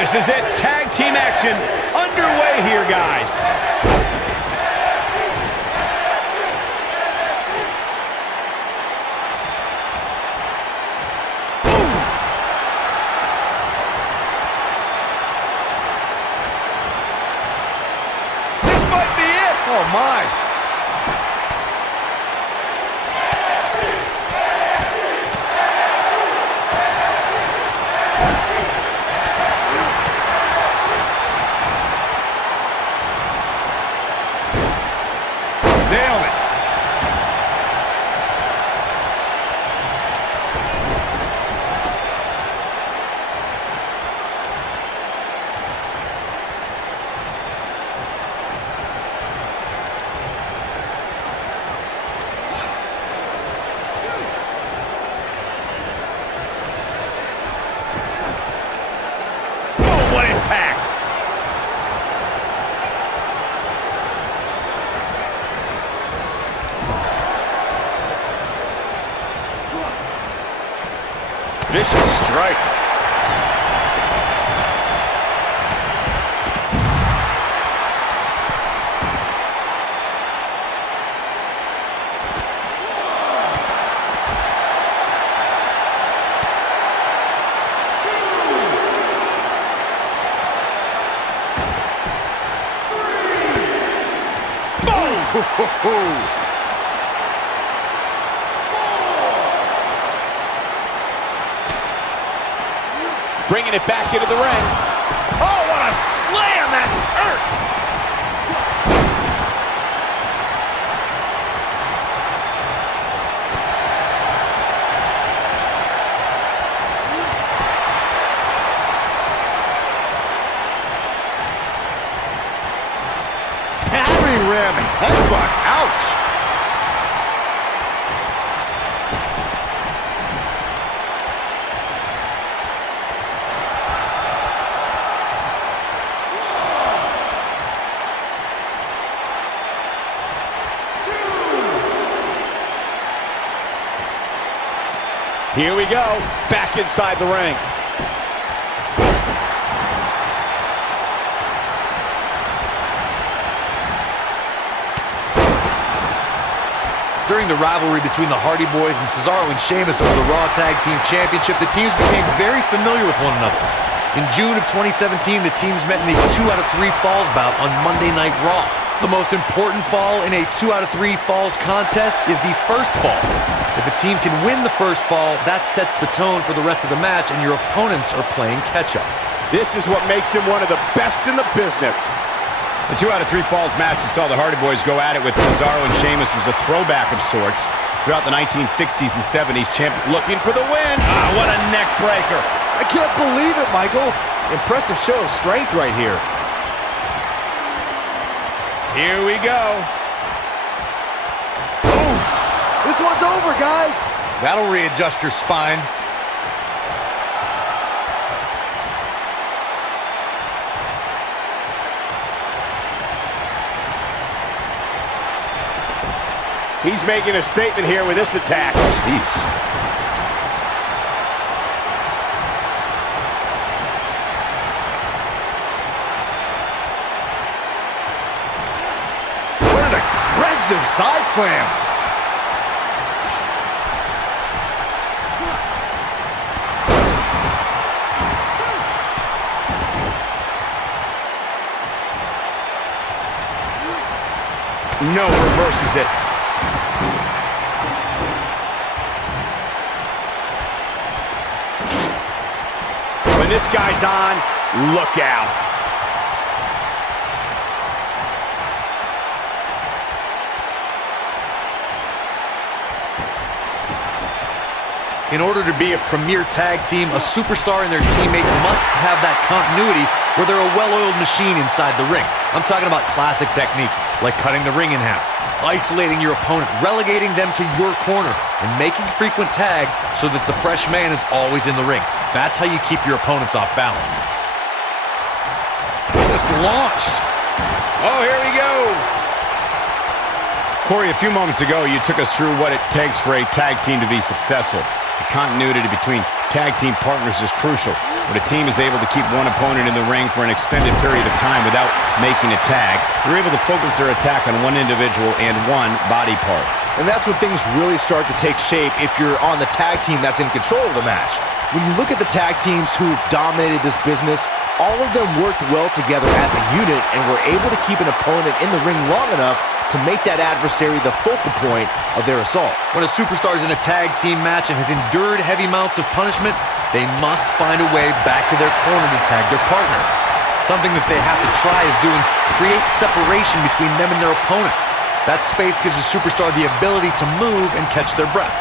This is it. Tag team action underway here, guys. This might be it. Oh, my. What impact! Vicious strike. Bringing it back into the ring. Oh, what a slam! That hurt! Carry rim headbutt. Ouch! Here we go, back inside the ring. During the rivalry between the Hardy Boys and Cesaro and Sheamus over the Raw Tag Team Championship, the teams became very familiar with one another. In June of 2017, the teams met in a 2 out of 3 falls bout on Monday Night Raw. The most important fall in a 2 out of 3 falls contest is the first fall. If a team can win the first fall, that sets the tone for the rest of the match, and your opponents are playing catch-up. This is what makes him one of the best in the business. The 2 out of 3 falls match that saw the Hardy Boys go at it with Cesaro and Sheamus was a throwback of sorts. Throughout the 1960s and 70s, champ looking for the win. Ah, what a neck breaker. I can't believe it, Michael. Impressive show of strength right here. Here we go. Oof. This one's over, guys. That'll readjust your spine. He's making a statement here with this attack. Jeez. What an aggressive side slam. No, reverses it. When this guy's on, look out. In order to be a premier tag team, a superstar and their teammate must have that continuity where they're a well-oiled machine inside the ring. I'm talking about classic techniques like cutting the ring in half, isolating your opponent, relegating them to your corner, and making frequent tags so that the fresh man is always in the ring. That's how you keep your opponents off balance. Just launched. Oh, here we go. Corey, a few moments ago, you took us through what it takes for a tag team to be successful. The continuity between tag team partners is crucial. When a team is able to keep one opponent in the ring for an extended period of time without making a tag, they're able to focus their attack on one individual and one body part. And that's when things really start to take shape if you're on the tag team that's in control of the match. When you look at the tag teams who've dominated this business, all of them worked well together as a unit and were able to keep an opponent in the ring long enough to make that adversary the focal point of their assault. When a superstar is in a tag team match and has endured heavy amounts of punishment, they must find a way back to their corner to tag their partner. Something that they have to try is doing create separation between them and their opponent. That space gives a superstar the ability to move and catch their breath.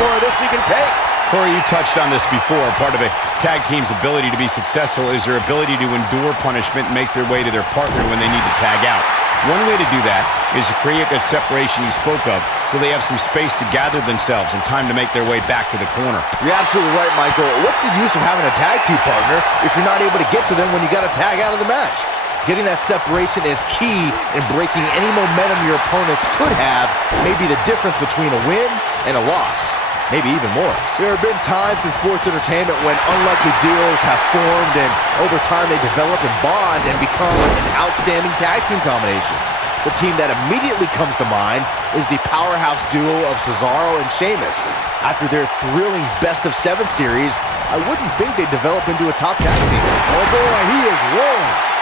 More of this you can take. Corey, you touched on this before. Part of a tag team's ability to be successful is their ability to endure punishment and make their way to their partner when they need to tag out. One way to do that is to create that separation you spoke of so they have some space to gather themselves and time to make their way back to the corner. You're absolutely right, Michael. What's the use of having a tag team partner if you're not able to get to them when you got to tag out of the match? Getting that separation is key in breaking any momentum your opponents could have, maybe the difference between a win and a loss. Maybe even more. There have been times in sports entertainment when unlikely duos have formed and over time they develop and bond and become an outstanding tag team combination. The team that immediately comes to mind is the powerhouse duo of Cesaro and Sheamus. After their thrilling best-of-7 series, I wouldn't think they'd develop into a top tag team. Oh boy, he is rolling.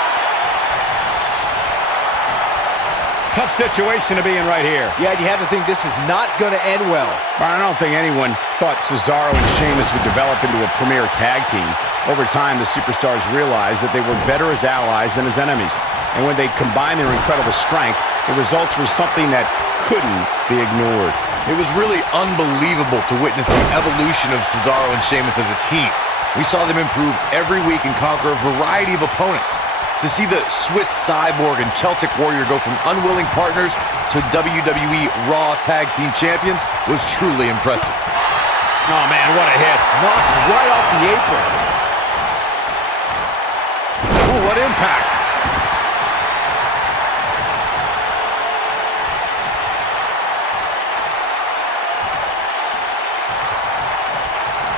Tough situation to be in right here. Yeah, you have to think this is not going to end well. I don't think anyone thought Cesaro and Sheamus would develop into a premier tag team. Over time, the superstars realized that they were better as allies than as enemies. And when they combined their incredible strength, the results were something that couldn't be ignored. It was really unbelievable to witness the evolution of Cesaro and Sheamus as a team. We saw them improve every week and conquer a variety of opponents. To see the Swiss Cyborg and Celtic Warrior go from unwilling partners to WWE Raw Tag Team Champions was truly impressive. Oh man, what a hit. Knocked right off the apron. Ooh, what impact.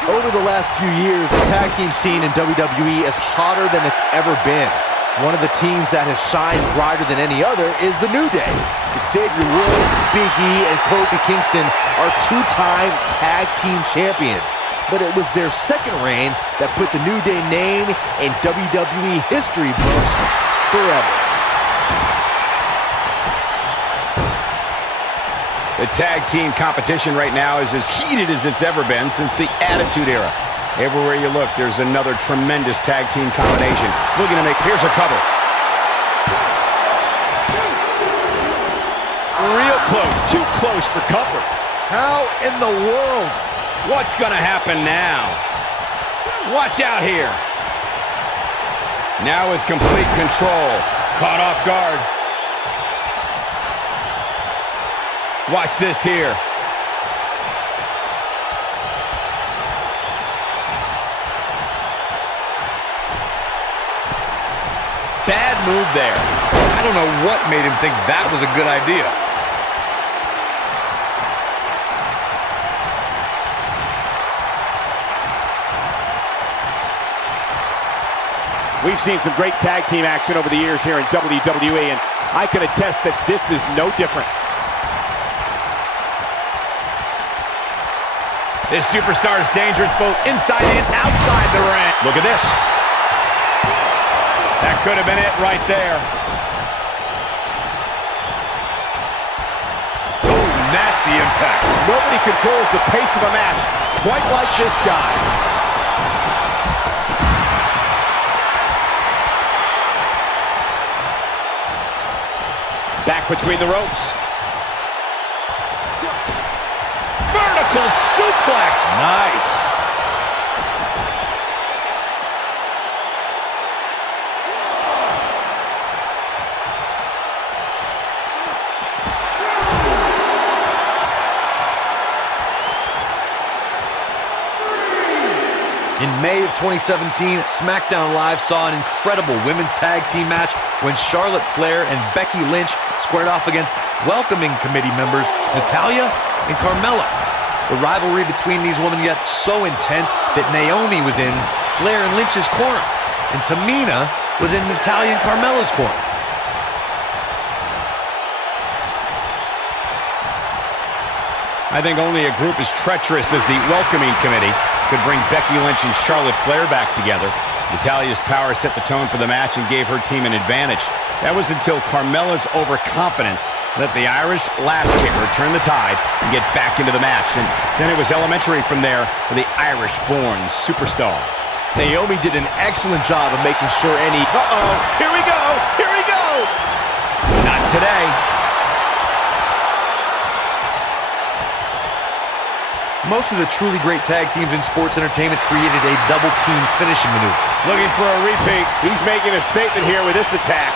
Over the last few years, the tag team scene in WWE is hotter than it's ever been. One of the teams that has shined brighter than any other is the New Day. Xavier Woods, Big E, and Kofi Kingston are two-time tag team champions. But it was their second reign that put the New Day name in WWE history books forever. The tag team competition right now is as heated as it's ever been since the Attitude Era. Everywhere you look, there's another tremendous tag team combination. Looking to make, here's a cover. Real close, too close for comfort. How in the world? What's gonna happen now? Watch out here. Now with complete control, caught off guard. Watch this here. Bad move there. I don't know what made him think that was a good idea. We've seen some great tag team action over the years here in WWE, and I can attest that this is no different. This superstar is dangerous both inside and outside the ring. Look at this. That could have been it right there. Oh, nasty impact. Nobody controls the pace of a match quite like this guy. Back between the ropes. Vertical suplex. Nice. In May of 2017, SmackDown Live saw an incredible women's tag team match when Charlotte Flair and Becky Lynch squared off against welcoming committee members Natalya and Carmella. The rivalry between these women got so intense that Naomi was in Flair and Lynch's corner, and Tamina was in Natalya and Carmella's corner. I think only a group as treacherous as the welcoming committee could bring Becky Lynch and Charlotte Flair back together. Natalya's power set the tone for the match and gave her team an advantage. That was until Carmella's overconfidence let the Irish last kicker turn the tide and get back into the match. And then it was elementary from there for the Irish-born superstar. Naomi did an excellent job of making sure any... Uh-oh, here we go, here we go! Not today. Most of the truly great tag teams in sports entertainment created a double team finishing maneuver. Looking for a repeat. He's making a statement here with this attack.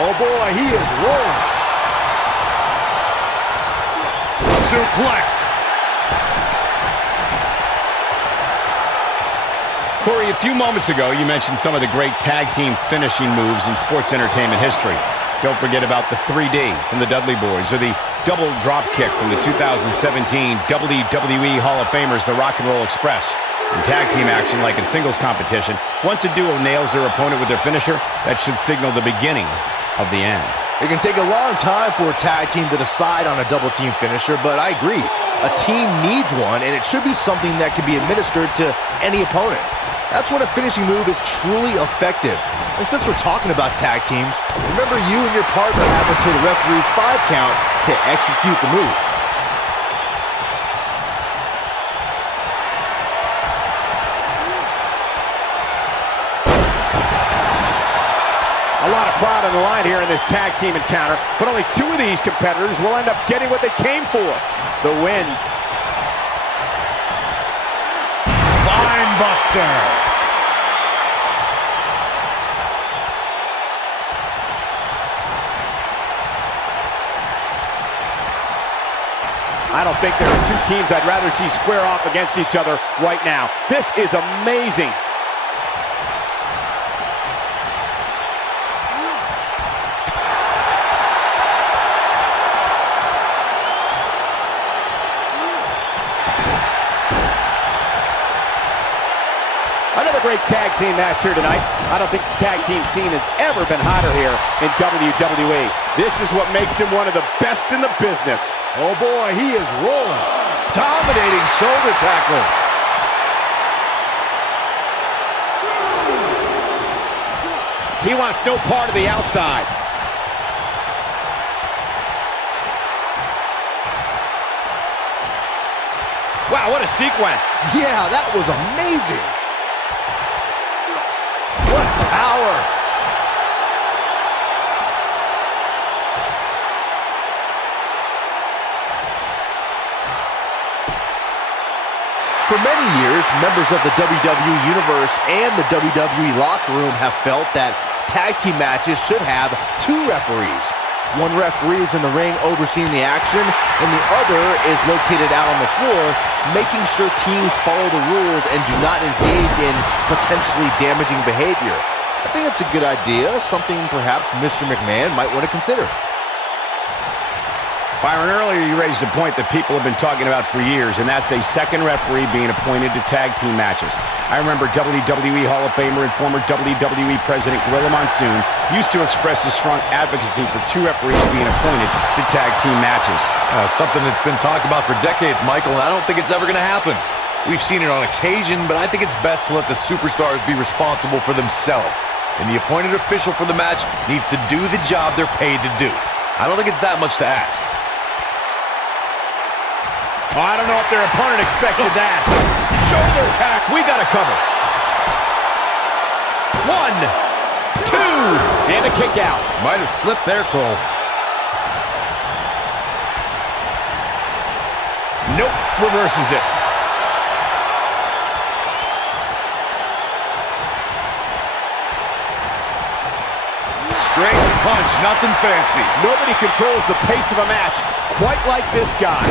Oh boy, he is rolling. Suplex. Corey, a few moments ago, you mentioned some of the great tag team finishing moves in sports entertainment history. Don't forget about the 3D from the Dudley Boys, or the double drop kick from the 2017 WWE Hall of Famers, the Rock and Roll Express. In tag team action, like in singles competition, once a duo nails their opponent with their finisher, that should signal the beginning of the end. It can take a long time for a tag team to decide on a double team finisher, but I agree. A team needs one, and it should be something that can be administered to any opponent. That's when a finishing move is truly effective. And since we're talking about tag teams, remember you and your partner have until the referee's 5 count to execute the move. A lot of pride on the line here in this tag team encounter, but only 2 of these competitors will end up getting what they came for, the win. Spine buster. I don't think there are 2 teams I'd rather see square off against each other right now. This is amazing. Another great tag team match here tonight. I don't think the tag team scene has ever been hotter here in WWE. This is what makes him one of the best in the business. Oh boy, he is rolling. Dominating shoulder tackle. He wants no part of the outside. Wow, what a sequence. Yeah, that was amazing. What power! For many years, members of the WWE Universe and the WWE locker room have felt that tag team matches should have 2 referees. One referee is in the ring overseeing the action, and the other is located out on the floor, making sure teams follow the rules and do not engage in potentially damaging behavior. I think it's a good idea, something perhaps Mr. McMahon might want to consider. Byron, earlier you raised a point that people have been talking about for years, and that's a second referee being appointed to tag team matches. I remember WWE Hall of Famer and former WWE President Gorilla Monsoon used to express his strong advocacy for 2 referees being appointed to tag team matches. It's something that's been talked about for decades, Michael, and I don't think it's ever going to happen. We've seen it on occasion, but I think it's best to let the superstars be responsible for themselves. And the appointed official for the match needs to do the job they're paid to do. I don't think it's that much to ask. Oh, I don't know if their opponent expected that. Shoulder attack. We got to cover. 1, 2. And a kick out. Might have slipped there, Cole. Nope, reverses it. Straight punch, nothing fancy. Nobody controls the pace of a match quite like this guy.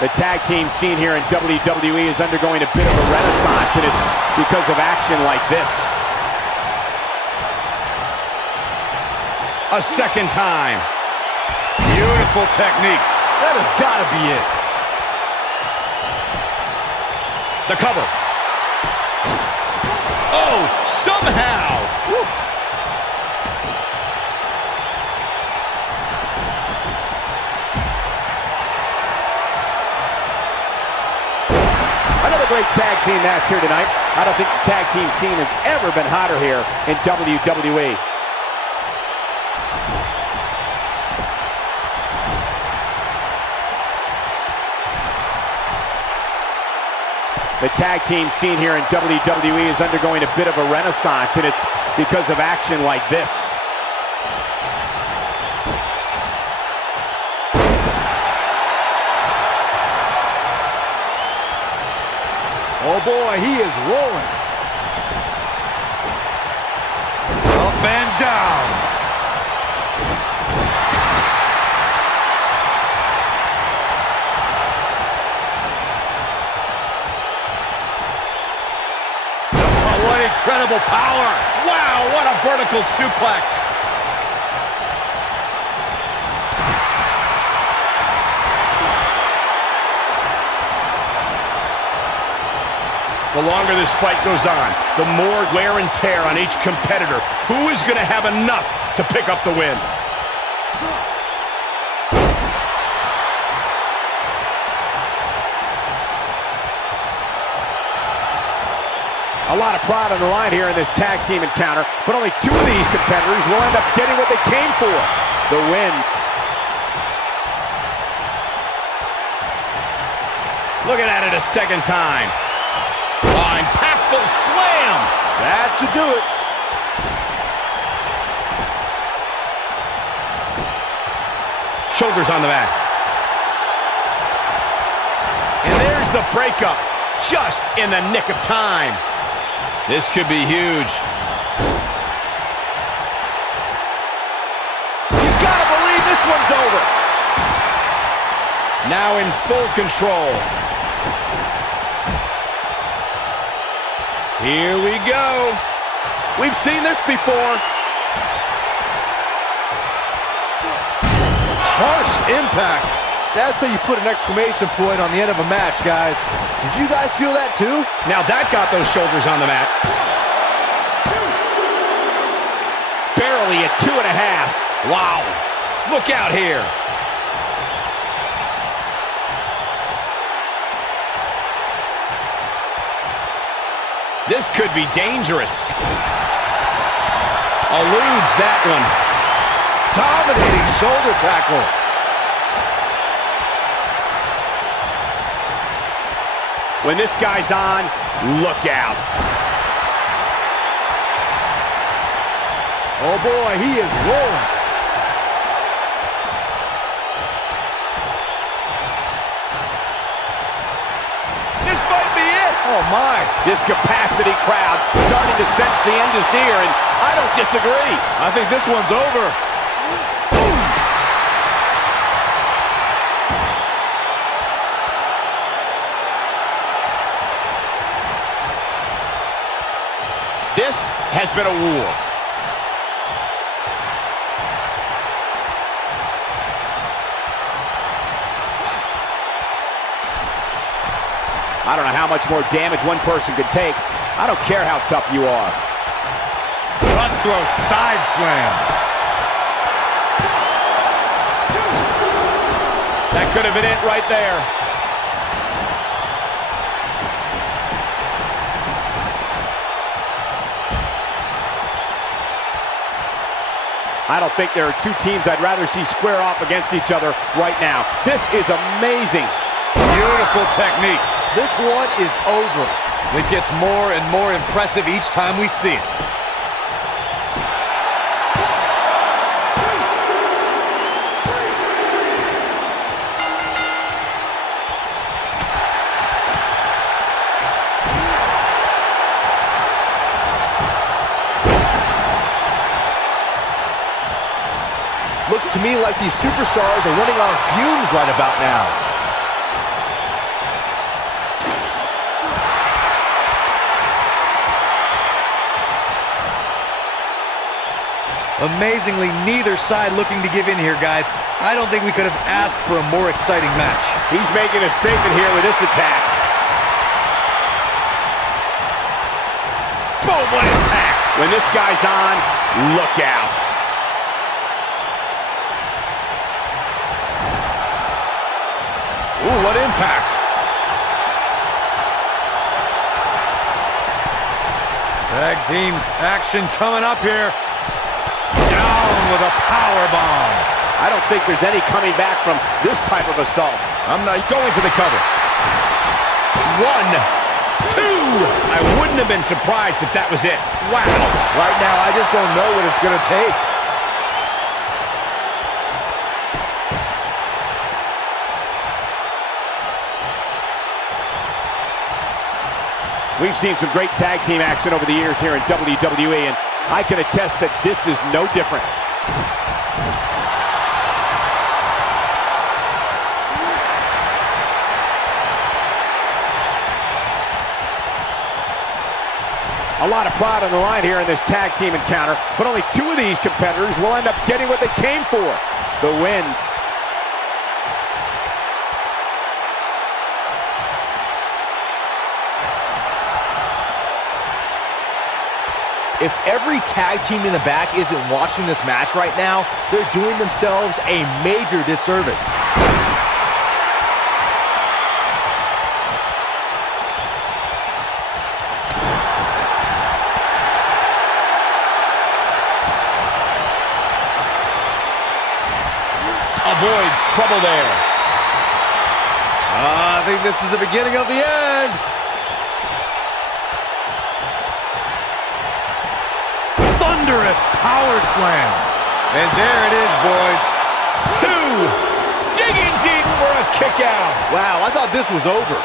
The tag team scene here in WWE is undergoing a bit of a renaissance, and it's because of action like this. A second time. Beautiful technique. That has got to be it. The cover. Oh, somehow. Woo. Another great tag team match here tonight. I don't think the tag team scene has ever been hotter here in WWE. The tag team scene here in WWE is undergoing a bit of a renaissance, and it's because of action like this. Oh boy, he is rolling. Up and down. What incredible power. Wow, what a vertical suplex. The longer this fight goes on, the more wear and tear on each competitor. Who is going to have enough to pick up the win? A lot of pride on the line here in this tag team encounter, but only two of these competitors will end up getting what they came for, the win. Looking at it a second time. Oh, impactful slam. That should do it. Shoulders on the mat. And there's the breakup, just in the nick of time. This could be huge. You gotta believe this one's over. Now in full control. Here we go. We've seen this before. Harsh impact. That's how you put an exclamation point on the end of a match, guys. Did you guys feel that too? Now that got those shoulders on the mat. Barely at 2.5. Wow. Look out here. This could be dangerous. Eludes that one. Dominating shoulder tackle. When this guy's on, look out. Oh boy, he is rolling. This might be it. Oh my. This capacity crowd starting to sense the end is near, and I don't disagree. I think this one's over. This has been a war. I don't know how much more damage one person could take. I don't care how tough you are. Cutthroat side slam. That could have been it right there. I don't think there are two teams I'd rather see square off against each other right now. This is amazing. Beautiful technique. This one is over. It gets more and more impressive each time we see it. looks to me like these superstars are running on fumes right about now. Amazingly, neither side looking to give in here, guys. I don't think we could have asked for a more exciting match. He's making a statement here with this attack. Boom, what impact. When this guy's on, look out. Ooh, what impact. Tag team action coming up here. Down with a power bomb. I don't think there's any coming back from this type of assault. I'm not going for the cover. 1, 2. I wouldn't have been surprised if that was it. Wow. Right now, I just don't know what it's going to take. We've seen some great tag team action over the years here in WWE, and I can attest that this is no different. A lot of pride on the line here in this tag team encounter, but only 2 of these competitors will end up getting what they came for, the win. If every tag team in the back isn't watching this match right now, they're doing themselves a major disservice. Avoids trouble there. I think this is the beginning of the end. Thunderous power slam. And there it is, boys. 2. Digging deep for a kick out. Wow, I thought this was over.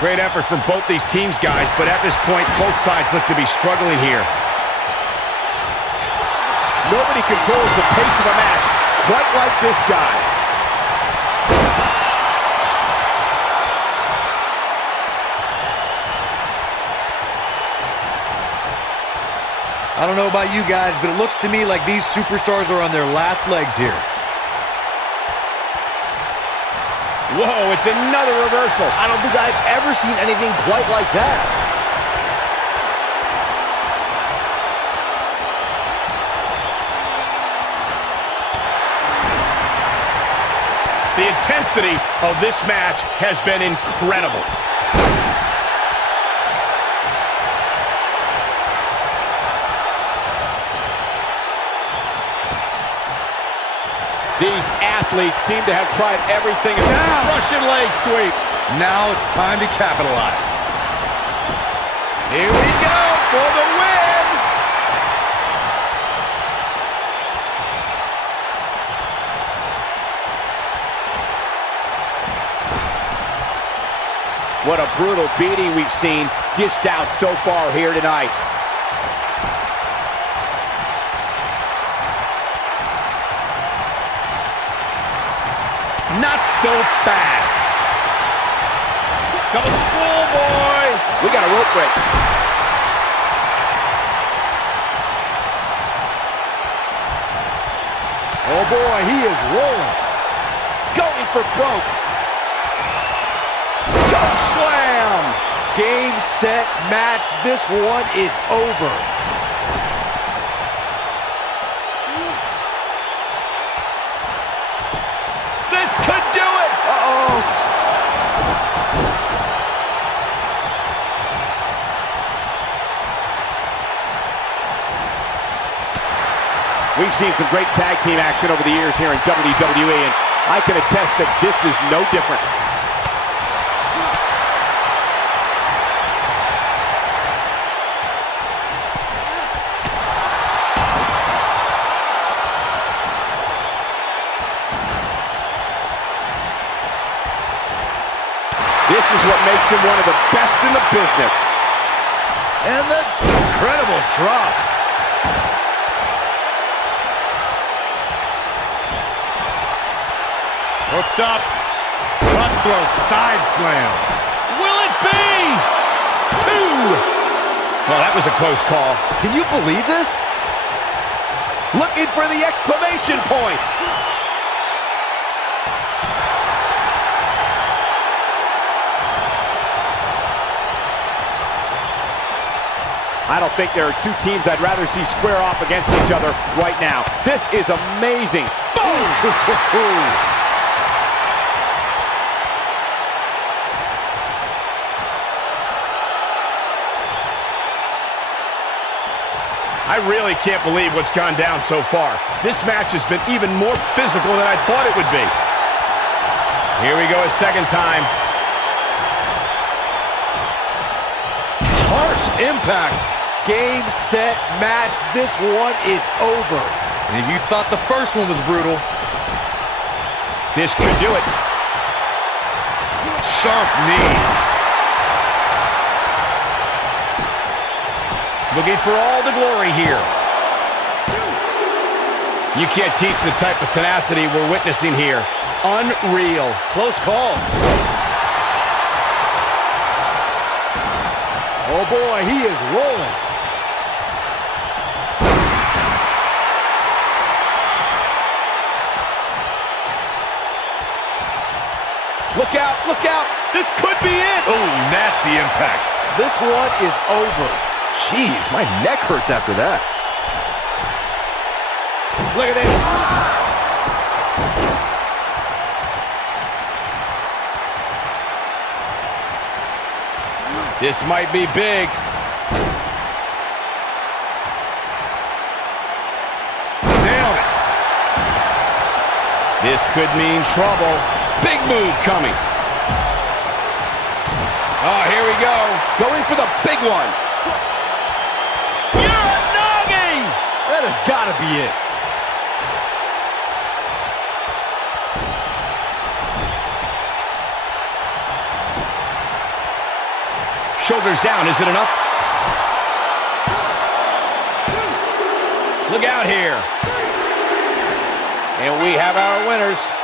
Great effort from both these teams, guys, but at this point, both sides look to be struggling here. Nobody controls the pace of a match quite like this guy. I don't know about you guys, but it looks to me like these superstars are on their last legs here. Whoa, it's another reversal. I don't think I've ever seen anything quite like that. The intensity of this match has been incredible. These athletes seem to have tried everything. Down. Russian leg sweep. Now it's time to capitalize. Here we go for the win. What a brutal beating we've seen dished out so far here tonight. Not so fast. Coming schoolboy. We got a rope break. Oh boy, he is rolling. Going for broke. Choke slam. Game, set, match. This one is over. This could do it. Uh-oh. We've seen some great tag team action over the years here in WWE, and I can attest that this is no different. is what makes him one of the best in the business. And the incredible drop. Hooked up. Cutthroat side slam. Will it be? 2. Well, that was a close call. Can you believe this? Looking for the exclamation point. I don't think there are two teams I'd rather see square off against each other right now. This is amazing. Boom! I really can't believe what's gone down so far. This match has been even more physical than I thought it would be. Here we go a second time. Harsh impact. Game, set, match. This one is over. And if you thought the first one was brutal, This could do it. sharp knee. Looking for all the glory here. You can't teach the type of tenacity we're witnessing here. Unreal. Close call. Oh boy, he is rolling. Look out, look out. This could be it. Oh, nasty impact. This one is over. Jeez, my neck hurts after that. Look at this. This might be big. Nailed it. This could mean trouble. Big move coming. Oh, here we go. Going for the big one. Uranagi! That has got to be it. Shoulders down, is it enough? Look out here. And we have our winners.